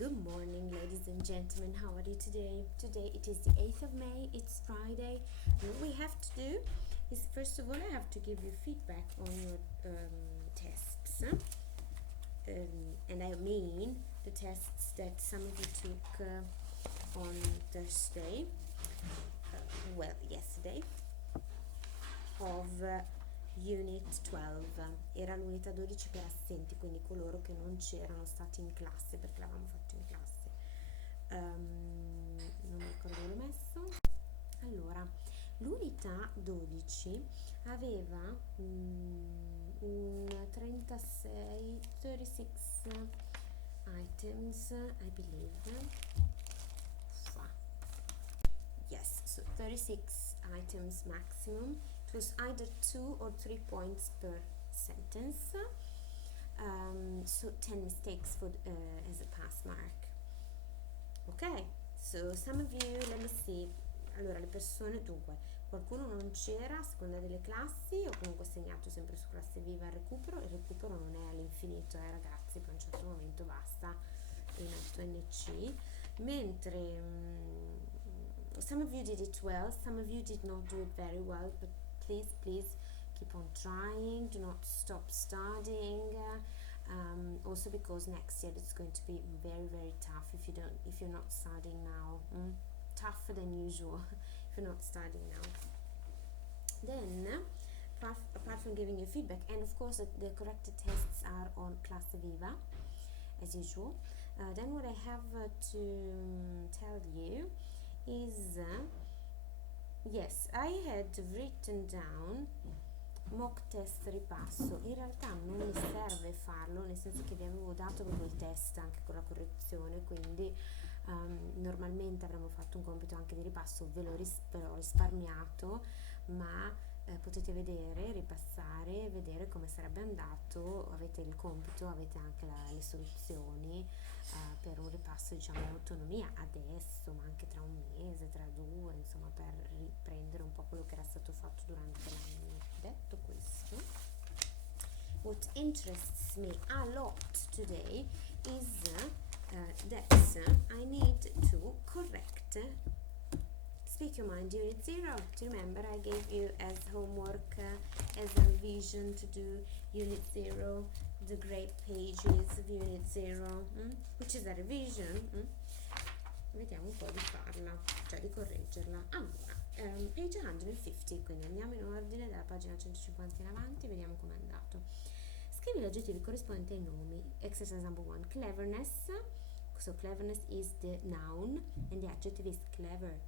Good morning, ladies and gentlemen. How are you today? Today it is the 8th of May. It's Friday. And what we have to do is, first of all, I have to give you feedback on your tests. And I mean the tests that some of you took on Thursday, yesterday, of Unit 12. Era l'unità 12 per assenti, quindi coloro che non c'erano stati in classe, perché l'avevamo fatto in classe. Non mi ricordo dove l'ho messo. Allora, l'unità 12 aveva un 36 items, I believe. Yes, so 36 items maximum. It was either 2 or 3 points per sentence. So 10 mistakes for as a pass mark. Ok, so some of you, let me see. Allora, le persone, dunque, qualcuno non c'era a seconda delle classi, o comunque segnato sempre su classe viva il recupero non è all'infinito, ragazzi, poi a un certo momento basta in 8NC, mentre some of you did it well, some of you did not do it very well, but please keep on trying, do not stop studying, also because next year it's going to be very tough if you're not studying now, tougher than usual if you're not studying now. Then apart from giving you feedback, and of course the corrected tests are on classe viva as usual, then what I have to tell you is yes, I had written down mock test ripasso. In realtà non mi serve farlo, nel senso che vi avevo dato proprio il test anche con la correzione, quindi normalmente avremmo fatto un compito anche di ripasso, ve l'ho risparmiato, ma potete vedere, ripassare, vedere come sarebbe andato. Avete il compito, avete anche le soluzioni per un ripasso, diciamo, in autonomia adesso, ma anche tra un mese, tra due, insomma, per riprendere un po' quello che era stato fatto durante l'anno. Detto questo, what interests me a lot today is that I need to correct Speak Your Mind Unit 0. Do you remember I gave you as homework, as a revision to do Unit 0, the great pages of Unit 0, which is a revision. Vediamo un po' di farla, cioè di correggerla. Allora, page 150, quindi andiamo in ordine dalla pagina 150 in avanti, vediamo com'è andato. Scrivi gli aggettivi corrispondenti ai nomi. Exercise number 1, cleverness. So cleverness is the noun and the adjective is clever.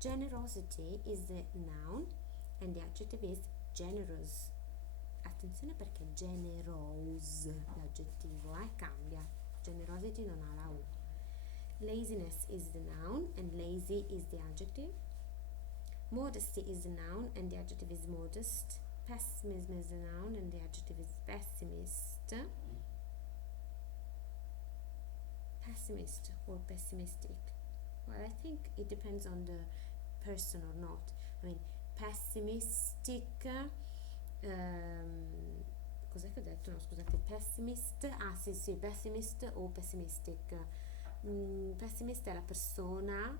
Generosity is the noun and the adjective is generous. Attenzione perché generous l'aggettivo, cambia. Generosity non ha la U. Laziness is the noun and lazy is the adjective. Modesty is the noun and the adjective is modest. Pessimism is the noun and the adjective is pessimist. Pessimist or pessimistic. Well, I think it depends on the person or not. I mean, pessimistic, cos'è che ho detto? No, scusate, pessimist, sì, pessimist o pessimistic. Pessimist è la persona,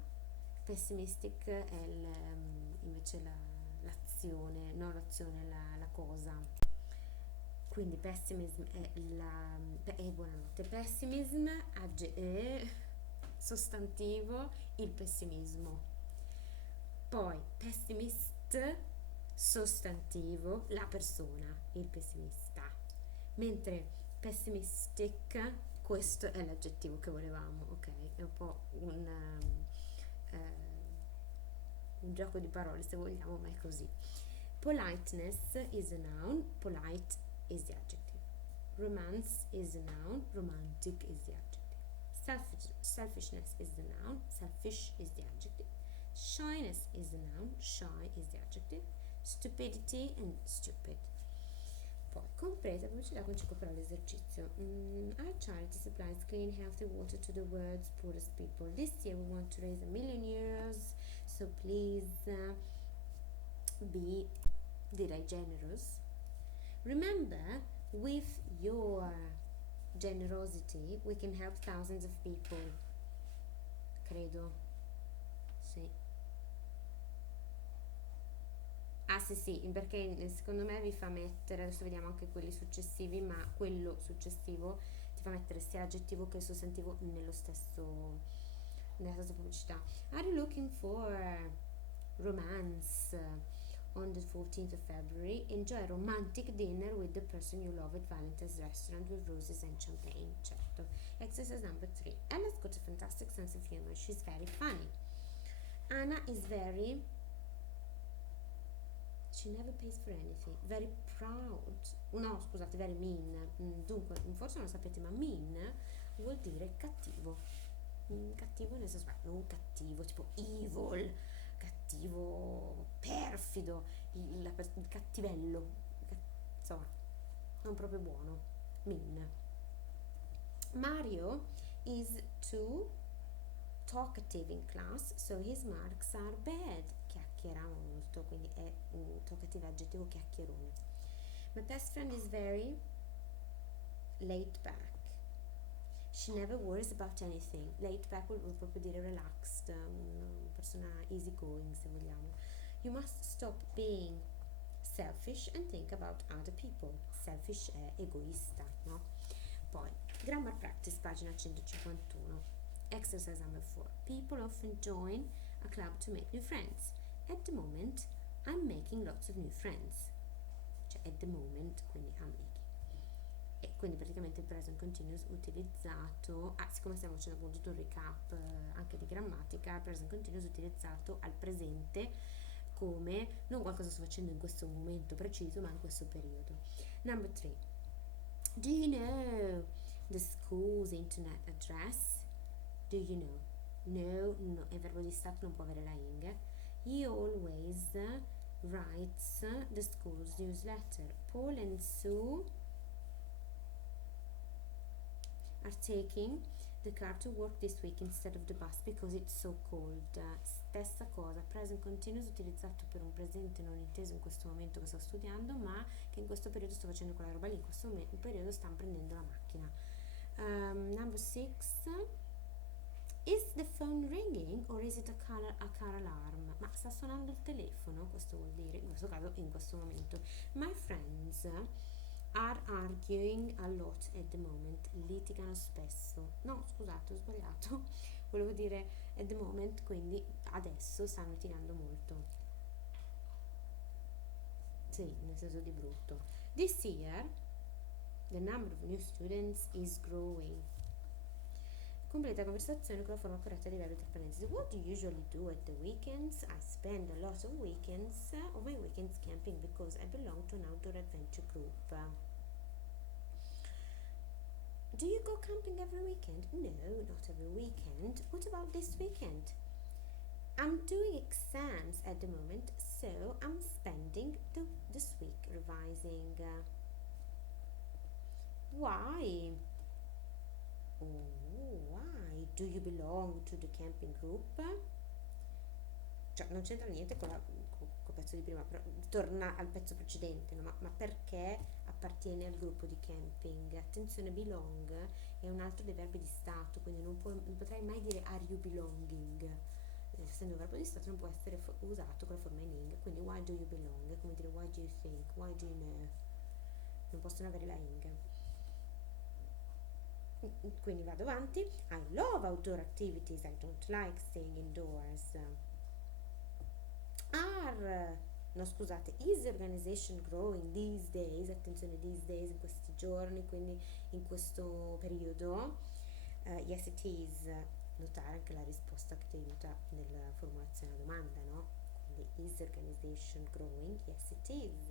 pessimistic è invece l'azione, non l'azione, la cosa. Quindi pessimism è buonanotte. Pessimism è sostantivo, il pessimismo. Poi pessimist, sostantivo, la persona, il pessimista. Mentre pessimistic, questo è l'aggettivo che volevamo, ok? È un po' un gioco di parole se vogliamo, ma è così. Politeness is a noun, polite is the adjective. Romance is a noun, romantic is the adjective. Selfishness is the noun, selfish is the adjective. Shyness is the noun, shy is the adjective. Stupidity and stupid. Poi, compresa pubblicità con ciclo per l'esercizio. Our charity supplies clean, healthy water to the world's poorest people. This year we want to raise €1,000,000, so please be, direi, generous. Remember, with your generosity, we can help thousands of people. Credo. Sì. Ah sì sì, perché secondo me vi fa mettere, adesso vediamo anche quelli successivi, ma quello successivo ti fa mettere sia l'aggettivo che il sostantivo nella stessa pubblicità. Are you looking for romance on the 14th of February? Enjoy a romantic dinner with the person you love at Valentine's restaurant with roses and champagne. Certo. Exercise number 3. Ella's got a fantastic sense of humor. She's very funny. Anna is very... She never pays for anything. Very proud. No, scusate, very mean. Dunque, forse non lo sapete, ma mean vuol dire cattivo. Cattivo nel senso, non cattivo, tipo evil, cattivo, perfido, il cattivello. Insomma, non proprio buono. Mean. Mario is too talkative in class, so his marks are bad. Chiacchiera molto, quindi è talkative aggettivo chiacchierone. My best friend is very laid back. She never worries about anything. Laid back vuol proprio dire relaxed, una persona easy going se vogliamo. You must stop being selfish and think about other people. Selfish è egoista, no? Poi, grammar practice, pagina 151. Exercise number 4. People often join a club to make new friends. At the moment, I'm making lots of new friends. Cioè, at the moment, quindi I'm making. E quindi praticamente il present continuous utilizzato, siccome stiamo facendo appunto un recap anche di grammatica, il present continuous utilizzato al presente come non qualcosa sto facendo in questo momento preciso, ma in questo periodo. Number 3. Do you know the school's internet address? Do you know? No, no, è verbo di stato, non può avere la ing. He always writes the school's newsletter. Paul and Sue are taking the car to work this week instead of the bus because it's so cold. Stessa cosa, present continuous utilizzato per un presente non inteso in questo momento che sto studiando, ma che in questo periodo sto facendo quella roba lì, in questo periodo stanno prendendo la macchina. Number 6. Is the phone ringing or is it a car alarm? Ma sta suonando il telefono, questo vuol dire, in questo caso, in questo momento. My friends are arguing a lot at the moment. Litigano spesso. No, scusate, ho sbagliato. Volevo dire at the moment, quindi adesso stanno litigando molto. Sì, nel senso di brutto. This year, the number of new students is growing. Completa conversazione con la forma corretta di verbo tra parentesi. What do you usually do at the weekends? I spend a lot of my weekends camping because I belong to an outdoor adventure group. Do you go camping every weekend? No, not every weekend. What about this weekend? I'm doing exams at the moment, so I'm spending this week revising. Why? Oh, why? Do you belong to the camping group? Cioè, non c'entra niente con il pezzo di prima, però torna al pezzo precedente, no? Ma perché appartiene al gruppo di camping? Attenzione, belong è un altro dei verbi di stato, quindi non potrai mai dire are you belonging? Essendo un verbo di stato non può essere usato con la forma in ing, quindi why do you belong? È come dire why do you think? Why do you know? Non possono avere la ing. Quindi vado avanti. I love outdoor activities, I don't like staying indoors. No scusate, is the organization growing these days? Attenzione, these days, in questi giorni, quindi in questo periodo. Yes it is. Notare anche la risposta che ti aiuta nella formulazione della domanda, no? Quindi is the organization growing? Yes it is.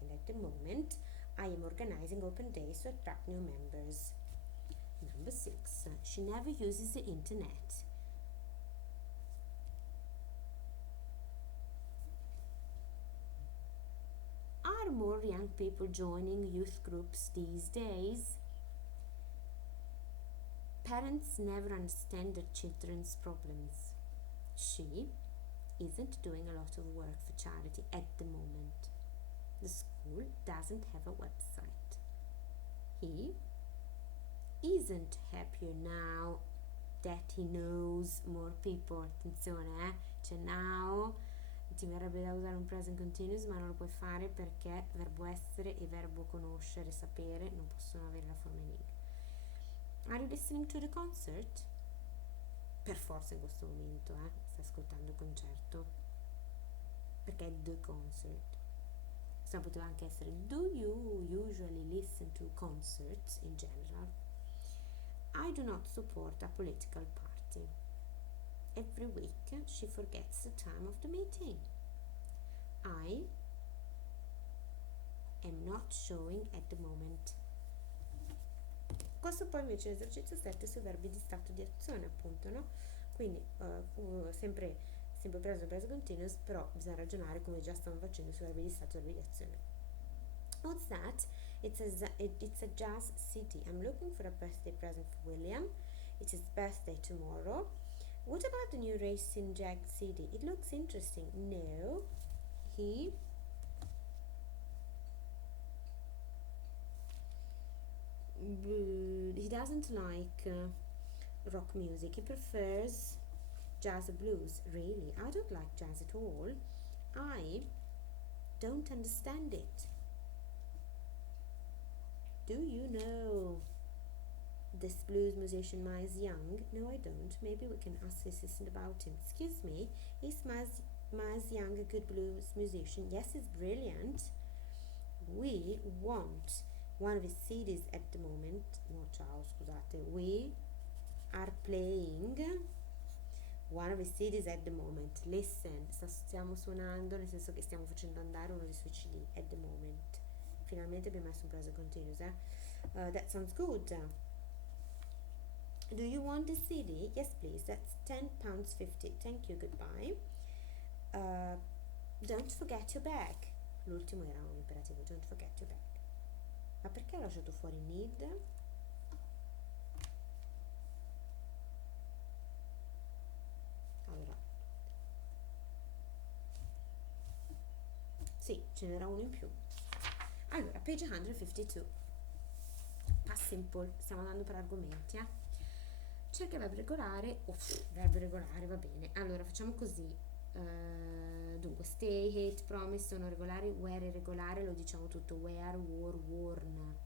And at the moment I am organizing open days to attract new members. Number 6. She never uses the internet. Are more young people joining youth groups these days? Parents never understand their children's problems. She isn't doing a lot of work for charity at the moment. The school doesn't have a website. He isn't happier now that he knows more people. Attenzione, cioè now ti verrebbe da usare un present continuous, ma non lo puoi fare perché verbo essere e verbo conoscere, sapere non possono avere la forma in ing. Are you listening to the concert? Per forza in questo momento, stai ascoltando il concerto, perché è the concert. Se no poteva anche essere do you usually listen to concerts in general? I do not support a political party. Every week she forgets the time of the meeting. I am not showing at the moment. Questo poi invece è l'esercizio 7 sui verbi di stato di azione, appunto, no? Quindi sempre preso continuous, però bisogna ragionare come già stanno facendo sui verbi di stato e verbi di azione. What's that? It's a jazz CD. I'm looking for a birthday present for William. It's his birthday tomorrow. What about the new Racing Jag CD? It looks interesting. No, he doesn't like rock music. He prefers jazz or blues. Really, I don't like jazz at all. I don't understand it. Do you know this blues musician Miles Young? No, I don't. Maybe we can ask the assistant about him. Excuse me, is Miles Young a good blues musician? Yes, he's brilliant. We want one of his CDs at the moment. No, ciao, scusate. We are playing one of his CDs at the moment. Listen, stiamo suonando, nel senso che stiamo facendo andare uno dei suoi CD at the moment. Finalmente abbiamo messo un present continuous, that sounds good. Do you want the CD? Yes, please. That's £10.50. Thank you, goodbye. Don't forget your bag. L'ultimo era un imperativo, don't forget your bag. Ma perché ho lasciato fuori need? Allora, sì, ce n'era uno in più. Allora, page 152. Past simple, stiamo andando per argomenti, Cerca il verbo regolare, verbo regolare, va bene. Allora, facciamo così. Dunque, stay, hate, promise sono regolari, where è regolare, lo diciamo tutto, where, wore, worn.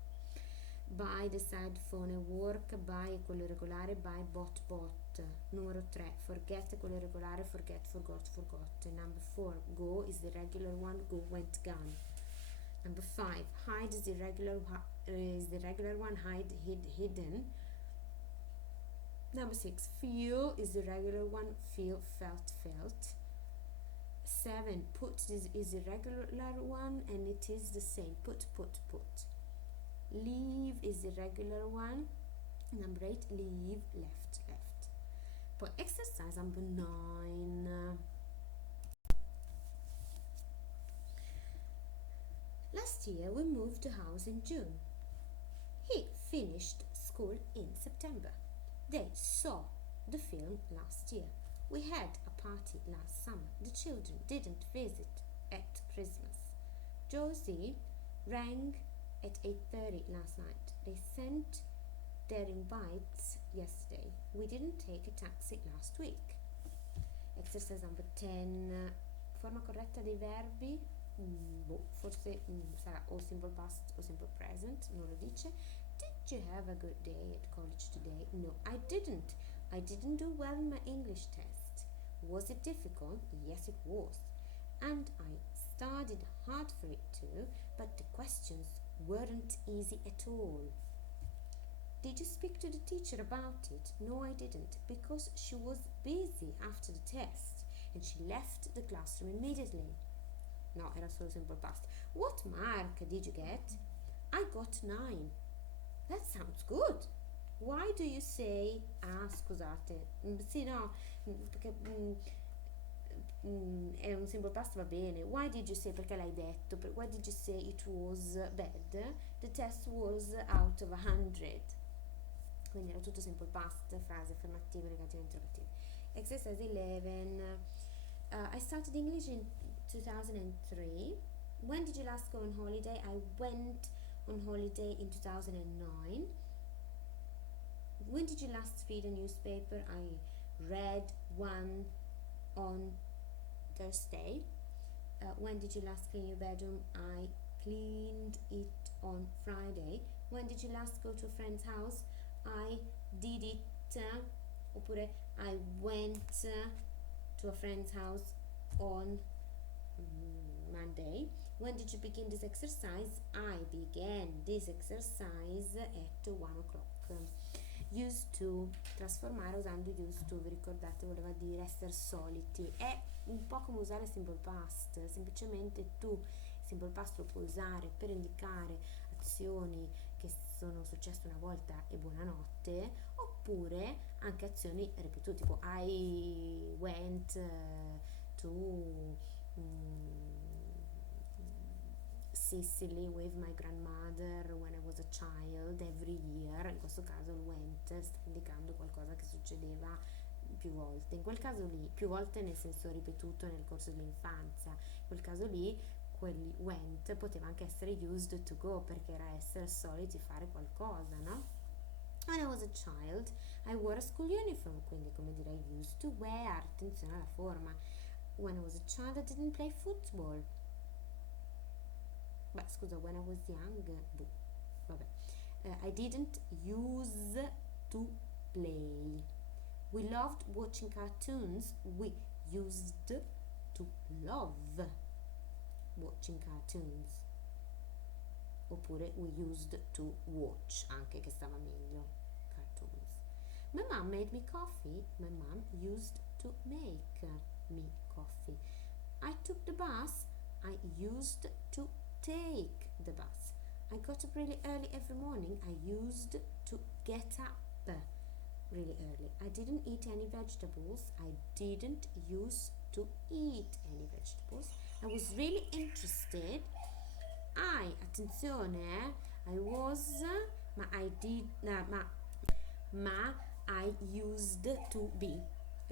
Buy, decide, phone, work, buy è quello regolare, buy, bought, bought. Numero 3, forget è quello regolare, forget, forgot, forgot. Number 4, go is the regular one, go, went, gone. Number 5, hide is the regular one, hide, hid, hidden. Number 6, feel is the regular one, feel, felt, felt. 7, put is the regular one and it is the same, put, put, put. Leave is the regular one. Number 8, leave, left, left. Poi exercise number 9. Last year we moved house in June. He finished school in September. They saw the film last year. We had a party last summer. The children didn't visit at Christmas. Josie rang at 8:30 last night. They sent their invites yesterday. We didn't take a taxi last week. Exercise number 10. Forma corretta dei verbi? Forse sarà o simple past o simple present, non lo dice. Did you have a good day at college today? No, I didn't. I didn't do well in my English test. Was it difficult? Yes, it was. And I studied hard for it too, but the questions weren't easy at all. Did you speak to the teacher about it? No, I didn't, because she was busy after the test and she left the classroom immediately. No, era solo simple past. What mark did you get? I got 9. That sounds good. Why do you say... scusate. Sì, no, perché è un simple past, va bene. Why did you say, perché l'hai detto? Why did you say it was bad? The test was out of 100. Quindi era tutto simple past, frasi affermative, negative, interrogative. Exercise 11. I started English in 2003. When did you last go on holiday? I went on holiday in 2009. When did you last read a newspaper? I read one on Thursday. When did you last clean your bedroom? I cleaned it on Friday. When did you last go to a friend's house? I did it. Oppure I went to a friend's house on Monday. When did you begin this exercise? I began this exercise at 1 o'clock. Used to, trasformare usando used to, vi ricordate, voleva dire essere soliti. È un po' come usare simple past, semplicemente tu simple past lo puoi usare per indicare azioni che sono successe una volta e buonanotte, oppure anche azioni ripetute, tipo I went to Sicily with my grandmother when I was a child every year. In questo caso il went sta indicando qualcosa che succedeva più volte, in quel caso lì più volte nel senso ripetuto nel corso dell'infanzia, in quel caso lì quelli went poteva anche essere used to go, perché era essere soliti fare qualcosa, no? When I was a child I wore a school uniform, quindi come dire I used to wear, attenzione alla forma. When I was a child I didn't play football. Beh, scusa, when I was young, vabbè. I didn't use to play. We loved watching cartoons. We used to love watching cartoons. Oppure we used to watch, anche che stava meglio, cartoons. My mom made me coffee. My mom used to make me coffee. I took the bus. I used to take the bus. I got up really early every morning. I used to get up really early. I didn't eat any vegetables. I didn't use to eat any vegetables. I was really interested. Attenzione, I was, ma I did, ma I used to be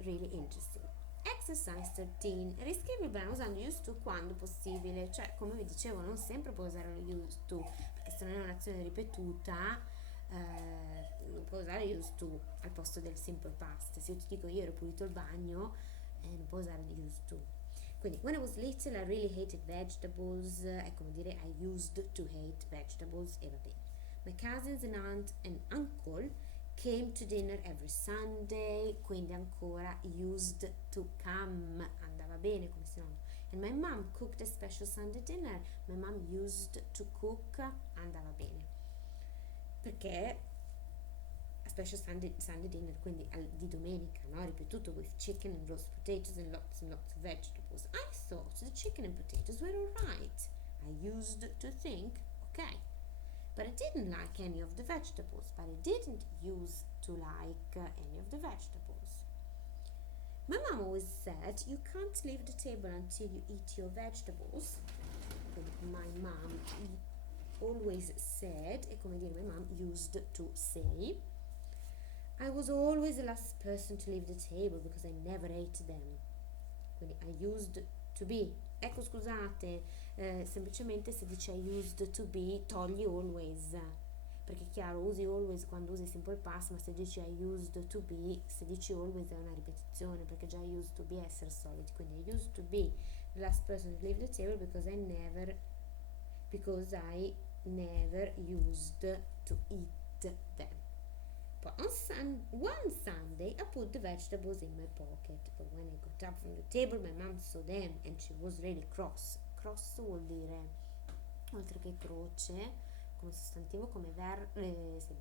really interested. Exercise 13. Riscrivi il brano usando used to quando possibile, cioè come vi dicevo non sempre puoi usare lo used to, perché se non è un'azione ripetuta non puoi usare used to al posto del simple past. Se io ti dico io ero pulito il bagno, non puoi usare used to. Quindi when I was little I really hated vegetables, è come dire I used to hate vegetables, e va bene. My cousins and aunt and uncle came to dinner every Sunday, quindi ancora used to come, andava bene come sinonimo. And my mom cooked a special Sunday dinner. My mom used to cook, andava bene. Perché a special Sunday dinner, quindi di domenica, no? Ripetuto, with chicken and roast potatoes and lots of vegetables. I thought the chicken and potatoes were alright. I used to think, okay. But I didn't like any of the vegetables. But I didn't use to like any of the vegetables. My mom always said, you can't leave the table until you eat your vegetables. My mom always said, e come dire, my mom used to say, I was always the last person to leave the table because I never ate them. Quindi I used to be. Ecco, scusate, semplicemente se dice I used to be togli always, perché è chiaro, usi always quando usi simple past, ma se dici I used to be, se dici always è una ripetizione, perché già I used to be è essere soliti. Quindi I used to be the last person to leave the table because I never used to eat them. But one Sunday I put the vegetables in my pocket, but when I got up from the table my mom saw them and she was really cross. Cross vuol dire, oltre che croce, come sostantivo, come buonanotte,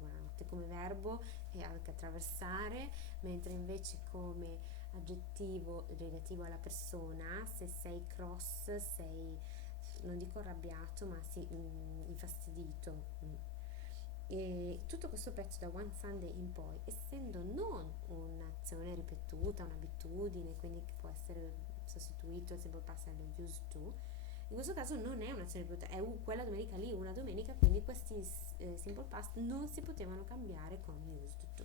come verbo e anche attraversare, mentre invece come aggettivo relativo alla persona, se sei cross, sei, non dico arrabbiato, ma sì, infastidito. E tutto questo pezzo da One Sunday in poi, essendo non un'azione ripetuta, un'abitudine, quindi che può essere sostituito il simple past dallo used to, in questo caso non è un'azione ripetuta, è quella domenica lì, una domenica, quindi questi simple past non si potevano cambiare con used to.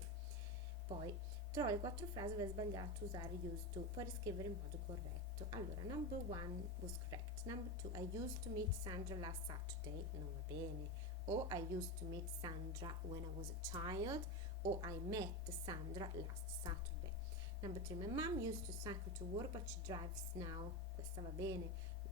Poi trova le 4 frasi dove è sbagliato usare used to, puoi riscrivere in modo corretto. Allora, number 1 was correct. Number 2, I used to meet Sandra last Saturday, non va bene. O I used to meet Sandra when I was a child, or I met Sandra last Saturday. Number 3, my mom used to cycle to work but she drives now. Questa va bene.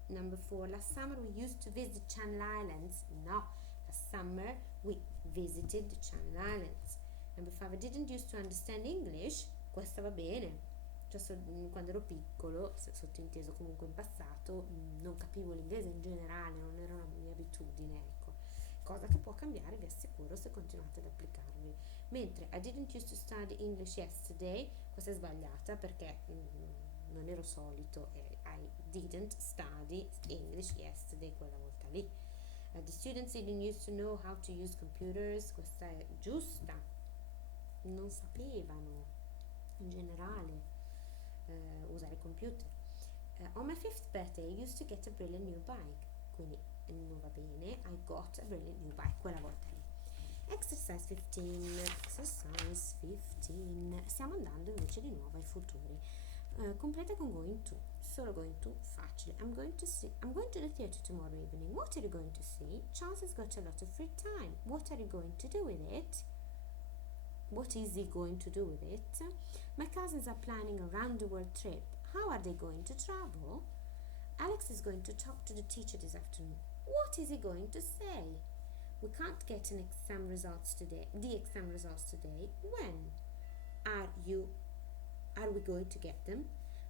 Number 4, last summer we used to visit Channel Islands. No, last summer we visited the Channel Islands. Number 5, I didn't used to understand English. Questa va bene. Cioè, quando ero piccolo, sottointeso comunque in passato, non capivo l'inglese in generale, non era una mia abitudine, ecco. Cosa che può cambiare, vi assicuro, se continuate ad applicarvi. Mentre I didn't used to study English yesterday, questa è sbagliata perché non ero solito, I didn't study English yesterday, quella volta lì. The students didn't used to know how to use computers, questa è giusta, non sapevano in generale usare computer. On my 5th birthday I used to get a brilliant new bike, quindi non va bene, I got a brilliant new bike, quella volta lì. Exercise 15, stiamo andando invece di nuovo ai futuri. Completa con going to, solo going to, facile. I'm going to the theatre tomorrow evening. What are you going to see? Charles has got a lot of free time. What are you going to do with it? What is he going to do with it? My cousins are planning a round-the-world trip. How are they going to travel? Alex is going to talk to the teacher this afternoon. What is he going to say? We can't get the exam results today. When are we going to get them?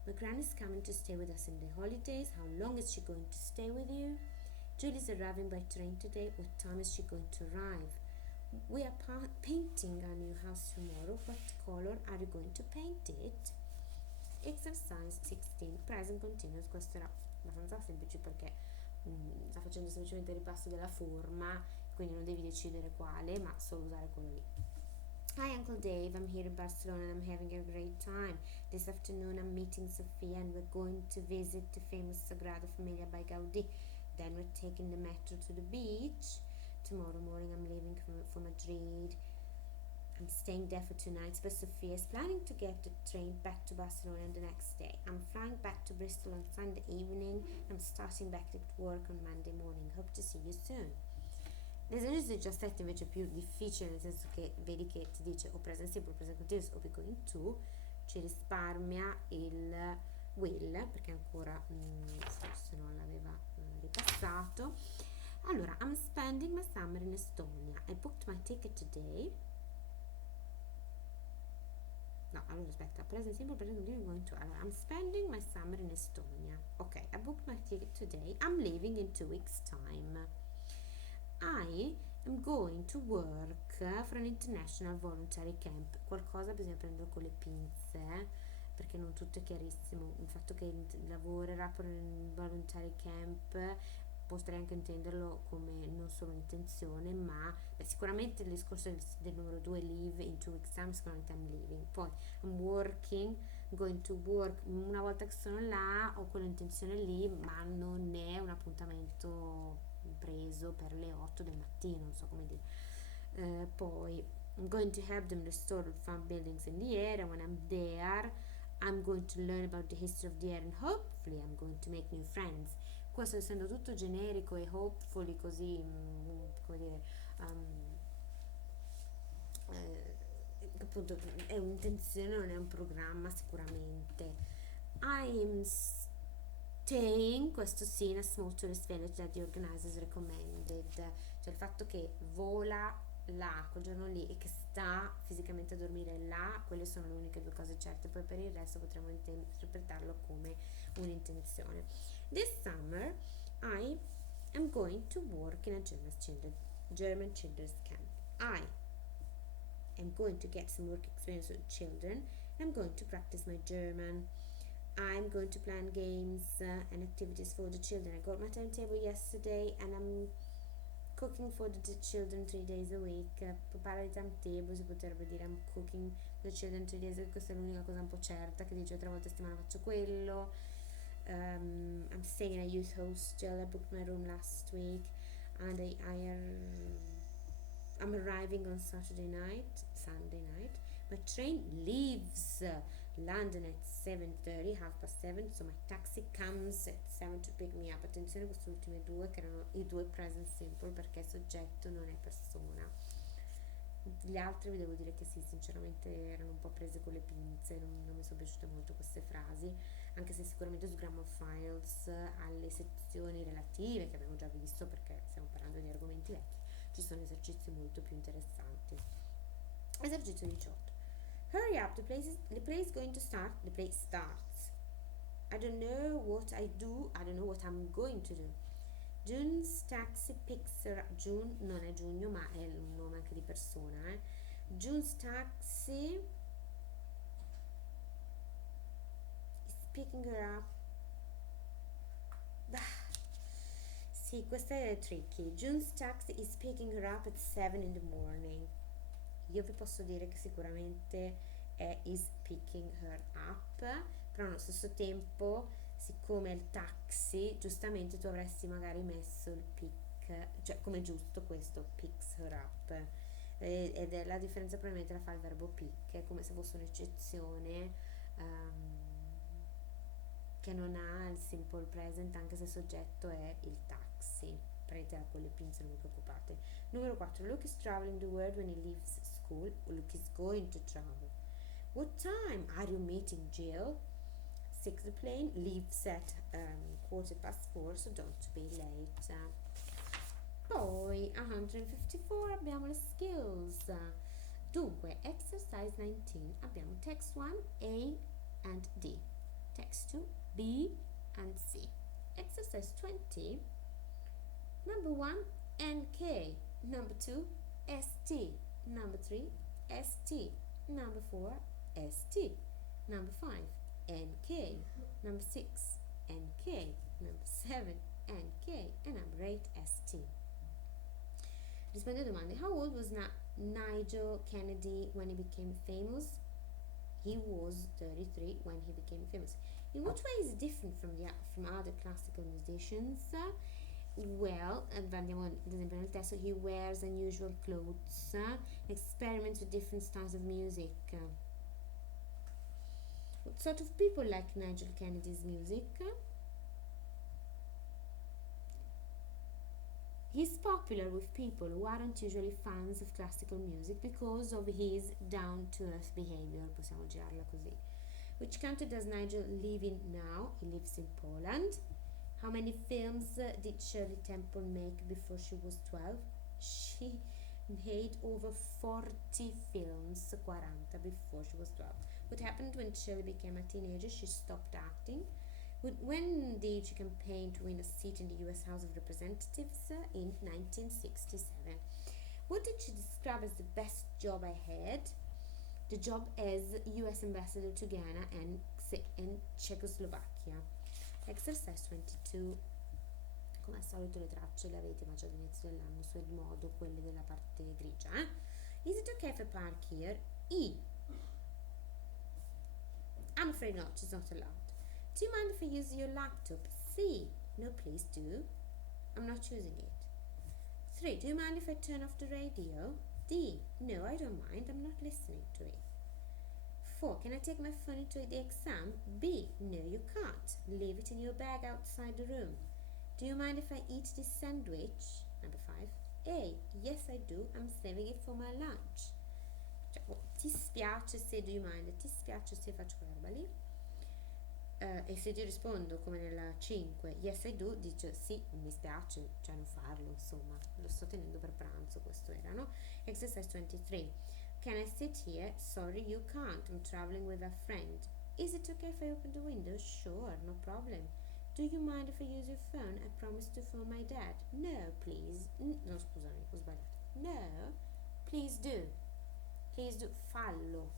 My granny's coming to stay with us in the holidays. How long is she going to stay with you? Julie's arriving by train today. What time is she going to arrive? We are painting our new house tomorrow. What color are you going to paint it? Exercise 16, present continuous. Questo era abbastanza semplice perché sta facendo semplicemente il ripasso della forma, quindi non devi decidere quale, ma solo usare quello lì. Hi Uncle Dave, I'm here in Barcelona and I'm having a great time. This afternoon I'm meeting Sofia and we're going to visit the famous Sagrada Familia by Gaudí. Then we're taking the metro to the beach. Tomorrow morning I'm leaving for Madrid. I'm staying there for 2 nights, but Sophia is planning to get the train back to Barcelona the next day. I'm flying back to Bristol on Sunday evening. I'm starting back at work on Monday morning. Hope to see you soon. L'esercizio 17 invece è più difficile, nel senso che vedi che ti dice o present simple, o present continuous o be going to, ci risparmia il will perché ancora forse non l'aveva ripassato. Allora, I'm spending my summer in Estonia. I booked my ticket today. No, allora aspetta, present simple, present continuous, going to. Allora, I'm spending my summer in Estonia. Ok, I booked my ticket today. I'm leaving in 2 weeks' time. I am going to work for an international voluntary camp. Qualcosa bisogna prendere con le pinze, perché non tutto è chiarissimo. Il fatto che lavorerà per un voluntary camp potrei anche intenderlo come non solo intenzione, ma sicuramente il discorso del numero 2, leave in 2 weeks time, sicuramente I'm leaving. Poi I'm working, going to work, una volta che sono là ho quell'intenzione lì, ma non è un appuntamento preso per le 8 del mattino, non so come dire. Poi I'm going to help them restore the farm buildings in the area. When I'm there I'm going to learn about the history of the area and hopefully I'm going to make new friends. Questo essendo tutto generico e hopefully così, come dire, appunto è un'intenzione, non è un programma sicuramente. I'm staying, questo sì, in a small tourist village that the organizers recommended, cioè il fatto che vola là quel giorno lì e che sta fisicamente a dormire là, quelle sono le uniche 2 cose certe, poi per il resto potremmo interpretarlo come un'intenzione. This summer I am going to work in a German children's camp. I am going to get some work experience with children and I'm going to practice my German. I'm going to plan games and activities for the children. I got my timetable yesterday and I'm cooking for the children 3 days a week. Prepara il timetable, si potrebbe dire I'm cooking for the children 3 days a week. Questa è l'unica cosa un po' certa, che dice 3 volte a settimana faccio quello. I'm staying in a youth hostel. I booked my room last week and I'm arriving on Sunday night. My train leaves London at 7:30, 7:30, so my taxi comes at 7 to pick me up. Attenzione a queste ultime 2 che erano i 2 present simple perché soggetto non è persona. Gli altri vi devo dire che sì, sinceramente erano un po' prese con le pinze, non mi sono piaciute molto queste frasi, anche se sicuramente su Grammar Files, alle sezioni relative che abbiamo già visto, perché stiamo parlando di argomenti vecchi, ci sono esercizi molto più interessanti. Esercizio 18. Hurry up, the play is going to start, the play starts. I don't know what I do, I don't know what I'm going to do. June's taxi picks her up. June non è giugno, ma è un nome anche di persona, eh. June's taxi is picking her up. Sì, questa è tricky. June's taxi is picking her up at 7 in the morning. Io vi posso dire che sicuramente è is picking her up, però allo stesso tempo, siccome è il taxi, giustamente tu avresti magari messo il pick, cioè come giusto questo, picks her up. Ed è la differenza, probabilmente la fa il verbo pick, è come se fosse un'eccezione che non ha il simple present, anche se il soggetto è il taxi. Prendetela con le pinze, non vi preoccupate. Numero 4. Luke is traveling the world when he leaves school. Luke is going to travel. What time are you meeting, Jill? 6. The plane leaves at 4:15, so don't be late. Poi 154 abbiamo le skills. Dunque, exercise 19 abbiamo text 1 A and D, text 2 B and C. Exercise 20, number 1 NK, number 2 ST, number 3 ST, number 4 ST, number 5 NK, number 6 NK, number 7 NK, and number 8 ST. Rispondi alle domande. How old was Nigel Kennedy when he became famous? He was 33 when he became famous. In what way is he different from other classical musicians? Well, andiamo ad esempio nel testo. He wears unusual clothes, experiments with different styles of music. What sort of people like Nigel Kennedy's music? He's popular with people who aren't usually fans of classical music because of his down-to-earth behavior. Possiamo girarla così. Which country does Nigel live in now? He lives in Poland. How many films did Shirley Temple make before she was 12? She made over 40 films, 40, before she was 12. What happened when Shirley became a teenager? She stopped acting. When did she campaign to win a seat in the US House of Representatives? In 1967. What did she describe as the best job I had? The job as US Ambassador to Ghana and Czechoslovakia. Exercise 22. Come al solito le tracce le avete ma già all'inizio dell'anno, sul modo quelle della parte grigia. Is it okay if I park here? E. I'm afraid not, it's not allowed. Do you mind if I use your laptop? C. No, please do. I'm not using it. 3. Do you mind if I turn off the radio? D. No, I don't mind. I'm not listening to it. 4. Can I take my phone into the exam? B. No, you can't. Leave it in your bag outside the room. Do you mind if I eat this sandwich? Number 5. A. Yes, I do. I'm saving it for my lunch. Cioè, ti spiace se, do you mind? Ti spiace se faccio quella roba lì? E se ti rispondo come nella 5, yes I do, dice sì, mi spiace, cioè non farlo, insomma, lo sto tenendo per pranzo, questo era, no? Exercise 23. Can I sit here? Sorry, you can't. I'm traveling with a friend. Is it okay if I open the window? Sure, no problem. Do you mind if I use your phone? I promise to phone my dad. No, please. No, scusami, ho sbagliato. No, please do. Please do. Fallo.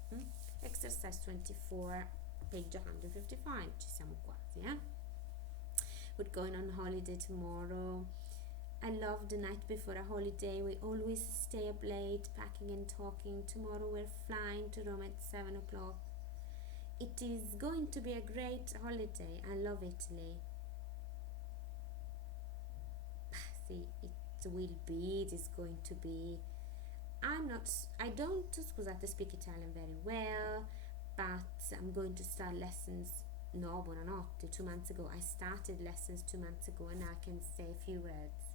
Exercise 24. Page 155, ci siamo quasi, We're going on holiday tomorrow. I love the night before a holiday. We always stay up late, packing and talking. Tomorrow we're flying to Rome at 7 o'clock. It is going to be a great holiday. I love Italy. See, it will be, it is going to be. I don't, scusate, speak Italian very well, but I'm going to start lessons. No, buonanotte, 2 months ago. I started lessons 2 months ago and I can say a few words.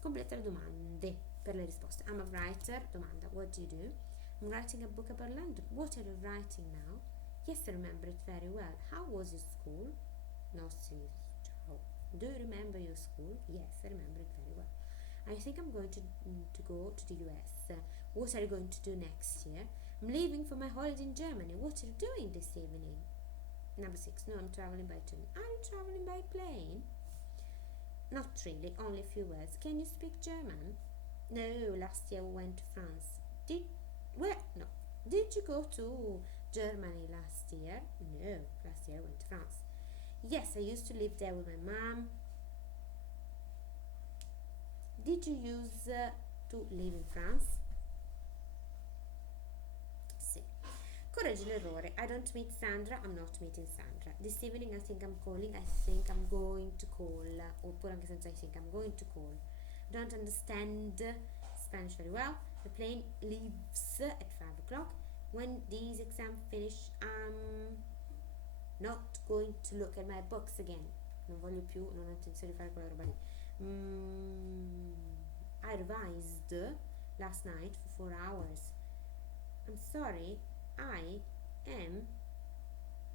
Completa le domande. per le risposte. I'm a writer. Domanda, what do you do? I'm writing a book about London. What are you writing now? Yes, I remember it very well. How was your school? No, sis. Ciao. Do you remember your school? Yes, I remember it very well. I think I'm going to go to the US. What are you going to do next year? I'm leaving for my holiday in Germany. What are you doing this evening? Number 6. No, I'm traveling by train. Are you traveling by plane? Not really, only a few words. Can you speak German? No, last year we went to France. No. Did you go to Germany last year? No, last year I went to France. Yes, I used to live there with my mom. Did you used to live in France? Sì. Correggi l'errore. I don't meet Sandra. I'm not meeting Sandra. This evening I think I'm calling. I think I'm going to call. Oppure anche senza I think I'm going to call. Don't understand Spanish very well. The plane leaves at 5 o'clock. When these exams finish, I'm not going to look at my books again. Non voglio più, non ho intenzione di fare quella roba lì. I revised last night for 4 hours. I'm sorry, I am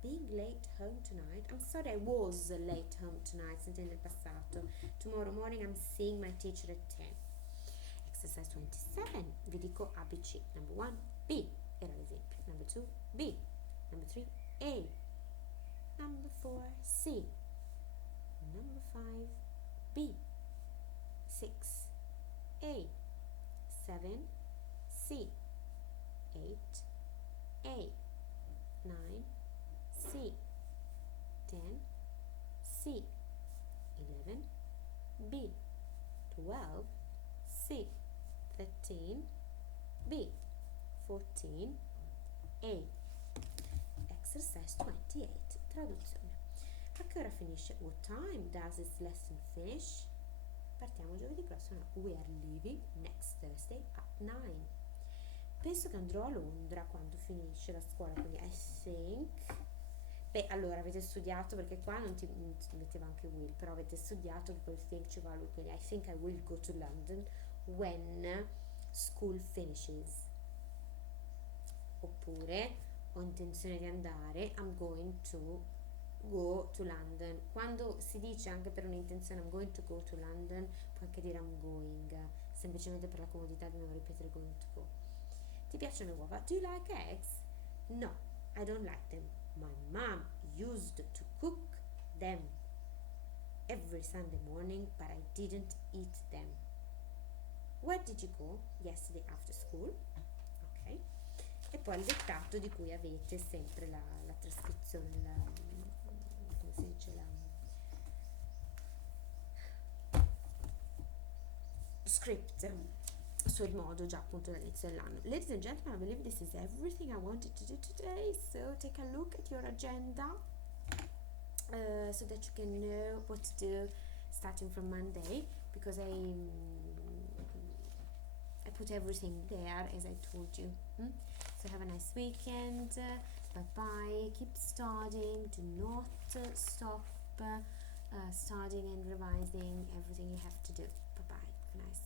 being late home tonight. I'm sorry I was late home tonight, sentite nel passato. Tomorrow morning I'm seeing my teacher at 10. Exercise 27. Vi dico ABC. Number 1, B. Era l'esempio. Number 2, B. Number 3, A. Number 4, C. Number 5, B. 6, A. 7, C. 8, A. 9, C. 10, C. 11, B. 12, C. 13, B. 14, A. Exercise 28. Traduzione. A che ora finisce? What time does this lesson finish? Partiamo giovedì prossimo. We are leaving next Thursday at 9. Penso che andrò a Londra quando finisce la scuola, quindi I think. Beh, allora avete studiato, perché qua non ti metteva anche will, però avete studiato che quel think ci va lui, quindi I think I will go to London when school finishes. Oppure ho intenzione di andare, I'm going to go to London. Quando si dice anche per un'intenzione I'm going to go to London, puoi anche dire I'm going, semplicemente per la comodità di non ripetere going to go. Ti piacciono le uova? Do you like eggs? No, I don't like them. My mom used to cook them every Sunday morning, but I didn't eat them. Where did you go yesterday after school? Ok. E poi il dettato di cui avete sempre la trascrizione, come si dice, la script sul modo già appunto dall'inizio dell'anno. Ladies and gentlemen, I believe this is everything I wanted to do today, so take a look at your agenda so that you can know what to do starting from Monday, because I put everything there as I told you. So have a nice weekend. Bye bye. Keep studying. Do not stop studying and revising everything you have to do. Bye bye. Have a nice